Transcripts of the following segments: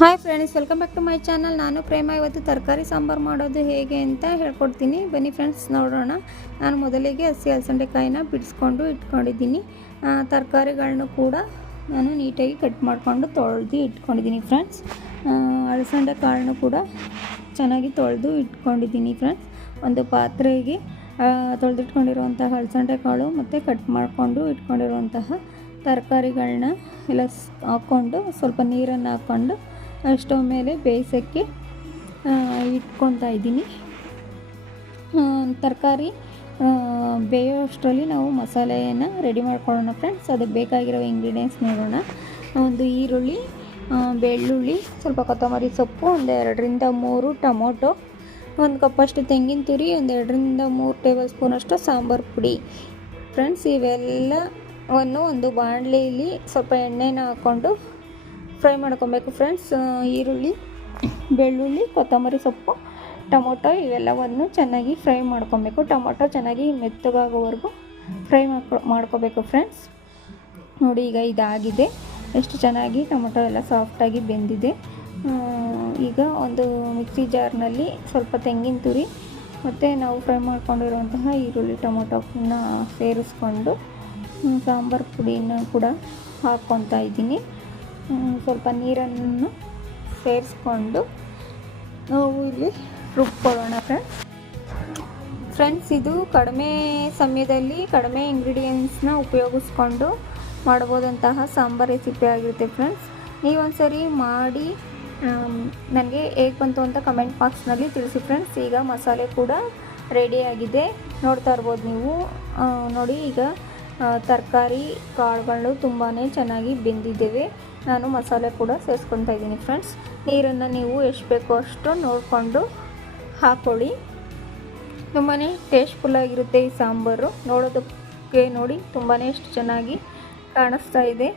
Hi friends welcome back to my channel ನಾನು ಪ್ರೇಮ. ಇವತ್ತು ತರಕಾರಿ ಸಾಂಬಾರು ಮಾಡೋದು ಹೇಗೆ ಅಂತ ಹೇಳ್ಕೊಡ್ತೀನಿ. ಬನ್ನಿ ಫ್ರೆಂಡ್ಸ್ ನೋಡೋಣ. ನಾನು ಮೊದಲಿಗೆ ಹಸಿ ಅಲಸಂಡೆಕಾಯಿನ ಬಿಡಿಸ್ಕೊಂಡು ಇಟ್ಕೊಂಡಿದ್ದೀನಿ. ತರಕಾರಿಗಳನ್ನು ಕೂಡ ನಾನು ನೀಟಾಗಿ ಕಟ್ ಮಾಡಿಕೊಂಡು ತೊಳೆದು ಇಟ್ಕೊಂಡಿದ್ದೀನಿ ಫ್ರೆಂಡ್ಸ್ ಅಲಸಂಡೆ ಕಾಳನ್ನು ಕೂಡ ಚೆನ್ನಾಗಿ ತೊಳೆದು ಇಟ್ಕೊಂಡಿದ್ದೀನಿ ಫ್ರೆಂಡ್ಸ್ ಒಂದು ಪಾತ್ರೆಗೆ ತೊಳೆದಿಟ್ಕೊಂಡಿರುವಂತಹ ಅಲಸಂಡೆ ಕಾಳು ಮತ್ತು ಕಟ್ ಮಾಡಿಕೊಂಡು ಇಟ್ಕೊಂಡಿರುವಂತಹ ತರಕಾರಿಗಳನ್ನ ಎಲ್ಲ ಹಾಕ್ಕೊಂಡು ಸ್ವಲ್ಪ ನೀರನ್ನು ಹಾಕ್ಕೊಂಡು ಸ್ಟವ್ ಮೇಲೆ ಬೇಯಿಸೋಕ್ಕೆ ಇಟ್ಕೊತಾ ಇದ್ದೀನಿ. ತರಕಾರಿ ಬೇಯೋ ಅಷ್ಟರಲ್ಲಿ ನಾವು ಮಸಾಲೆಯನ್ನು ರೆಡಿ ಮಾಡ್ಕೊಳ್ಳೋಣ ಫ್ರೆಂಡ್ಸ್ ಅದಕ್ಕೆ ಬೇಕಾಗಿರೋ ಇಂಗ್ರೀಡಿಯೆಂಟ್ಸ್ ನೋಡೋಣ. ಒಂದು ಈರುಳ್ಳಿ ಬೆಳ್ಳುಳ್ಳಿ, ಸ್ವಲ್ಪ ಕೊತ್ತಂಬರಿ ಸೊಪ್ಪು, ಒಂದು ಎರಡರಿಂದ ಮೂರು ಟೊಮೊಟೊ, ಒಂದು ಕಪ್ಪಷ್ಟು ತೆಂಗಿನ ತುರಿ, ಒಂದು ಎರಡರಿಂದ ಮೂರು ಟೇಬಲ್ ಸ್ಪೂನಷ್ಟು ಸಾಂಬಾರು ಪುಡಿ. ಫ್ರೆಂಡ್ಸ್ ಇವೆಲ್ಲವನ್ನು ಒಂದು ಬಾಣಲೆಯಲ್ಲಿ ಸ್ವಲ್ಪ ಎಣ್ಣೆನ ಹಾಕ್ಕೊಂಡು ಫ್ರೈ ಮಾಡ್ಕೊಬೇಕು ಫ್ರೆಂಡ್ಸ್ ಈರುಳ್ಳಿ, ಬೆಳ್ಳುಳ್ಳಿ, ಕೊತ್ತಂಬರಿ ಸೊಪ್ಪು, ಟೊಮೊಟೊ ಇವೆಲ್ಲವನ್ನು ಚೆನ್ನಾಗಿ ಫ್ರೈ ಮಾಡ್ಕೊಬೇಕು. ಟೊಮೊಟೊ ಚೆನ್ನಾಗಿ ಮೆತ್ತಗಾಗೋವರೆಗೂ ಫ್ರೈ ಮಾಡ್ಕೊ, ಮಾಡ್ಕೋಬೇಕು ಫ್ರೆಂಡ್ಸ್ ನೋಡಿ ಈಗ ಇದಾಗಿದೆ. ಎಷ್ಟು ಚೆನ್ನಾಗಿ ಟೊಮೊಟೊ ಎಲ್ಲ ಸಾಫ್ಟಾಗಿ ಬೆಂದಿದೆ. ಈಗ ಒಂದು ಮಿಕ್ಸಿ ಜಾರ್ನಲ್ಲಿ ಸ್ವಲ್ಪ ತೆಂಗಿನ ತುರಿ ಮತ್ತು ನಾವು ಫ್ರೈ ಮಾಡ್ಕೊಂಡಿರುವಂತಹ ಈರುಳ್ಳಿ, ಟೊಮೊಟೊನ ಸೇರಿಸ್ಕೊಂಡು ಸಾಂಬಾರು ಪುಡಿನ ಕೂಡ ಹಾಕ್ಕೊತಾ ಇದ್ದೀನಿ. ಸ್ವಲ್ಪ ನೀರನ್ನು ಸೇರಿಸ್ಕೊಂಡು ನಾವು ಇಲ್ಲಿ ರುಬ್ಕೊಳ್ಳೋಣ ಫ್ರೆಂಡ್ಸ್ ಫ್ರೆಂಡ್ಸ್ ಇದು ಕಡಿಮೆ ಸಮಯದಲ್ಲಿ ಕಡಿಮೆ ಇಂಗ್ರೀಡಿಯೆಂಟ್ಸ್ನ ಉಪಯೋಗಿಸ್ಕೊಂಡು ಮಾಡ್ಬೋದಂತಹ ಸಾಂಬಾರ್ ರೆಸಿಪಿ ಆಗಿರುತ್ತೆ ಫ್ರೆಂಡ್ಸ್ ನೀವೊಂದ್ಸರಿ ಮಾಡಿ ನನಗೆ ಹೇಗೆ ಬಂತು ಅಂತ ಕಮೆಂಟ್ ಬಾಕ್ಸ್ನಲ್ಲಿ ತಿಳಿಸಿ ಫ್ರೆಂಡ್ಸ್ ಈಗ ಮಸಾಲೆ ಕೂಡ ರೆಡಿಯಾಗಿದೆ ನೋಡ್ತಾ ಇರ್ಬೋದು ನೀವು. ನೋಡಿ, ಈಗ ತರಕಾರಿ ಕಾಳುಗಳು ತುಂಬಾ ಚೆನ್ನಾಗಿ ಬೆಂದಿದ್ದೇವೆ. ನಾನು ಮಸಾಲೆ ಕೂಡ ಸೇರಿಸ್ಕೊತಾ ಇದ್ದೀನಿ ಫ್ರೆಂಡ್ಸ್ ನೀರನ್ನು ನೀವು ಎಷ್ಟು ಬೇಕೋ ಅಷ್ಟು ನೋಡಿಕೊಂಡು ಹಾಕ್ಕೊಳ್ಳಿ ತುಂಬಾ ಟೇಸ್ಟ್ಫುಲ್ಲಾಗಿರುತ್ತೆ ಈ ಸಾಂಬಾರು. ನೋಡೋದಕ್ಕೆ ನೋಡಿ ತುಂಬಾ ಎಷ್ಟು ಚೆನ್ನಾಗಿ ಕಾಣಿಸ್ತಾ ಇದೆ.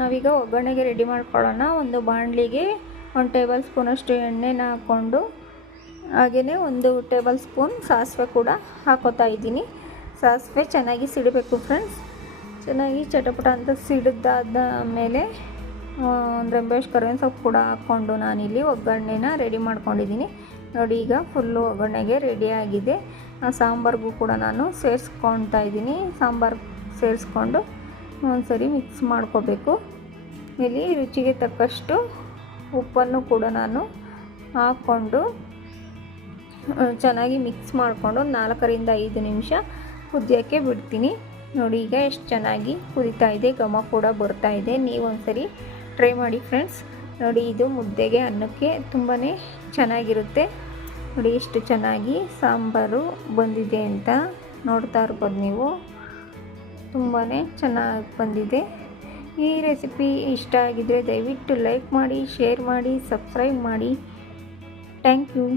ನಾವೀಗ ಒಗ್ಗರಣೆಗೆ ರೆಡಿ ಮಾಡ್ಕೊಳ್ಳೋಣ. ಒಂದು ಬಾಣಲಿಗೆ ಒಂದು ಟೇಬಲ್ ಸ್ಪೂನಷ್ಟು ಎಣ್ಣೆನ ಹಾಕ್ಕೊಂಡು ಹಾಗೆಯೇ ಒಂದು ಟೇಬಲ್ ಸ್ಪೂನ್ ಸಾಸಿವೆ ಕೂಡ ಹಾಕೋತಾ ಇದ್ದೀನಿ. ಸಾಸಿವೆ ಚೆನ್ನಾಗಿ ಸಿಡಬೇಕು ಫ್ರೆಂಡ್ಸ್ ಚೆನ್ನಾಗಿ ಚಟಪಟ ಅಂತ ಸಿಡಿದಾದ ಮೇಲೆ ರೆಂಬೇಶ್ ಕರಿಬೇವಿನ ಸೊಪ್ಪು ಕೂಡ ಹಾಕ್ಕೊಂಡು ನಾನಿಲ್ಲಿ ಒಗ್ಗರಣೆನ ರೆಡಿ ಮಾಡ್ಕೊಂಡಿದ್ದೀನಿ. ನೋಡಿ ಈಗ ಫುಲ್ಲು ಒಗ್ಗರಣೆಗೆ ರೆಡಿಯಾಗಿದೆ ಸಾಂಬಾರ್ಗೂ ಕೂಡ ನಾನು ಸೇರಿಸ್ಕೊತಾ ಇದ್ದೀನಿ. ಸಾಂಬಾರು ಸೇರಿಸ್ಕೊಂಡು ಒಂದ್ಸರಿ ಮಿಕ್ಸ್ ಮಾಡ್ಕೋಬೇಕು. ಇಲ್ಲಿ ರುಚಿಗೆ ತಕ್ಕಷ್ಟು ಉಪ್ಪನ್ನು ಕೂಡ ನಾನು ಹಾಕ್ಕೊಂಡು ಚೆನ್ನಾಗಿ ಮಿಕ್ಸ್ ಮಾಡಿಕೊಂಡು ನಾಲ್ಕರಿಂದ ಐದು ನಿಮಿಷ ಕುದಿಯೋಕ್ಕೆ ಬಿಡ್ತೀನಿ. ನೋಡಿ, ಈಗ ಎಷ್ಟು ಚೆನ್ನಾಗಿ ಕುದಿತಾ ಇದೆ, ಘಮ ಕೂಡ ಬರ್ತಾ ಇದೆ. ನೀವೊಂದ್ಸರಿ ಟ್ರೈ ಮಾಡಿ ಫ್ರೆಂಡ್ಸ್. ನೋಡಿ, ಇದು ಮುದ್ದೆಗೆ, ಅನ್ನಕ್ಕೆ ತುಂಬಾ ಚೆನ್ನಾಗಿರುತ್ತೆ. ನೋಡಿ, ಎಷ್ಟು ಚೆನ್ನಾಗಿ ಸಾಂಬಾರು ಬಂದಿದೆ ಅಂತ ನೋಡ್ತಾ ಇರ್ಬೋದು ನೀವು. ತುಂಬಾ ಚೆನ್ನಾಗಿ ಬಂದಿದೆ. ಈ ರೆಸಿಪಿ ಇಷ್ಟ ಆಗಿದರೆ ದಯವಿಟ್ಟು ಲೈಕ್ ಮಾಡಿ, ಶೇರ್ ಮಾಡಿ, ಸಬ್ಸ್ಕ್ರೈಬ್ ಮಾಡಿ. Thank you.